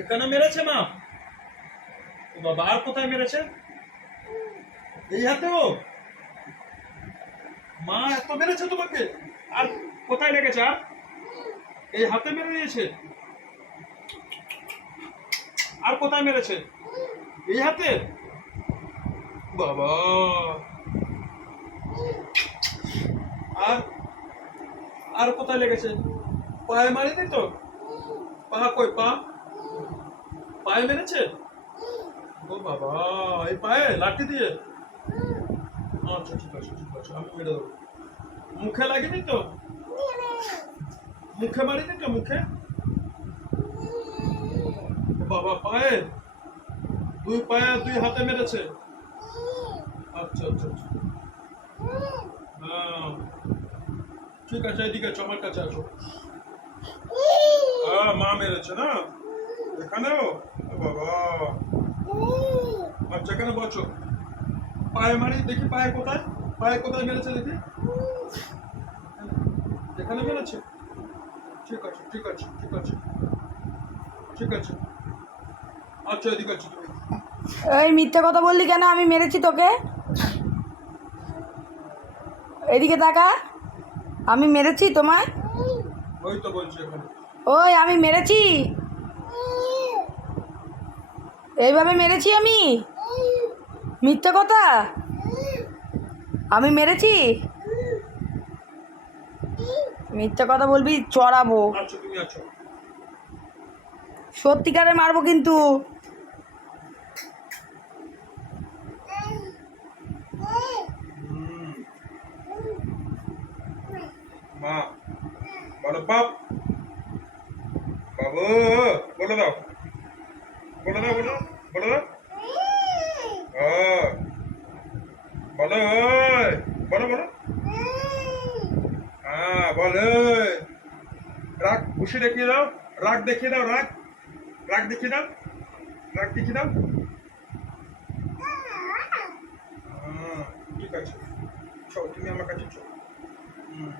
এখানে মেরেছে মা? ও বাবা, আর কোথায় মেরেছে? এই হাতেও? মা এত মেরেছে তোমাকে? আর কোথায় লেগেছে? আর এই হাতে মেরে দিয়েছে? আর কোথায় মেরেছে? এই হাতে? বাবা, আর আর কোথায় লেগেছে? পায়ে মারিনি তো? পা কই? পা পায়ে মেরেছে? ও বাবা, এই পায়ে লাঠি দিয়ে? আচ্ছা ঠিক আছে, ঠিক আছে, আমি মেরে দেবো। মুখে লাগেনি তো? মুখে মারিনি তো? মুখে? বাবা, পায়ে? দুই পায়ে দুই হাতে মেরেছে? আচ্ছা আচ্ছা আচ্ছা। হ্যাঁ, ঠিক আছে, এদিকে আছো, আমার কাছে আছো। মা মেরেছে না? এখানেও? ও বাবা, আচ্ছা, এখানে বসো। পায়ে মারি দেখি, পায়ে কোথায়? পায়ে কোথায় মেরেছে দেখি? এখানে মেরেছে? ঠিক আছে, ঠিক আছে, ঠিক আছে, ঠিক আছে। আচ্ছা, এদিকে আছো তুমি। এই মিথ্যে কথা বললি কেন? আমি মেরেছি তোকে? এদিকে তাকা। আমি মেরেছি তোমায়? ওই তো বলছি এখানে। ওই আমি মেরেছি? এইভাবে মেরেছি আমি? মিথ্যে কথা? আমি মেরেছি? মিথ্যে কথা বলবি চড়াবো। আচ্ছা, তুমি আছো। সত্যিকারে মারবো কিন্তু। হুম, মা বলো বাপ। বাবু, বলে দাও, বলে দাও, বলে দাও, বলে দাও। বলো, ওই বলো, বলো। হ্যাঁ, বলো। রাগ খুশি দেখিয়ে দাও, রাগ দেখিয়ে দাও, রাগ, রাগ দেখিয়ে দাও, রাগ দেখিয়ে দাও। ঠিক আছে, চল তুমি আমার কাছে চল। হুম।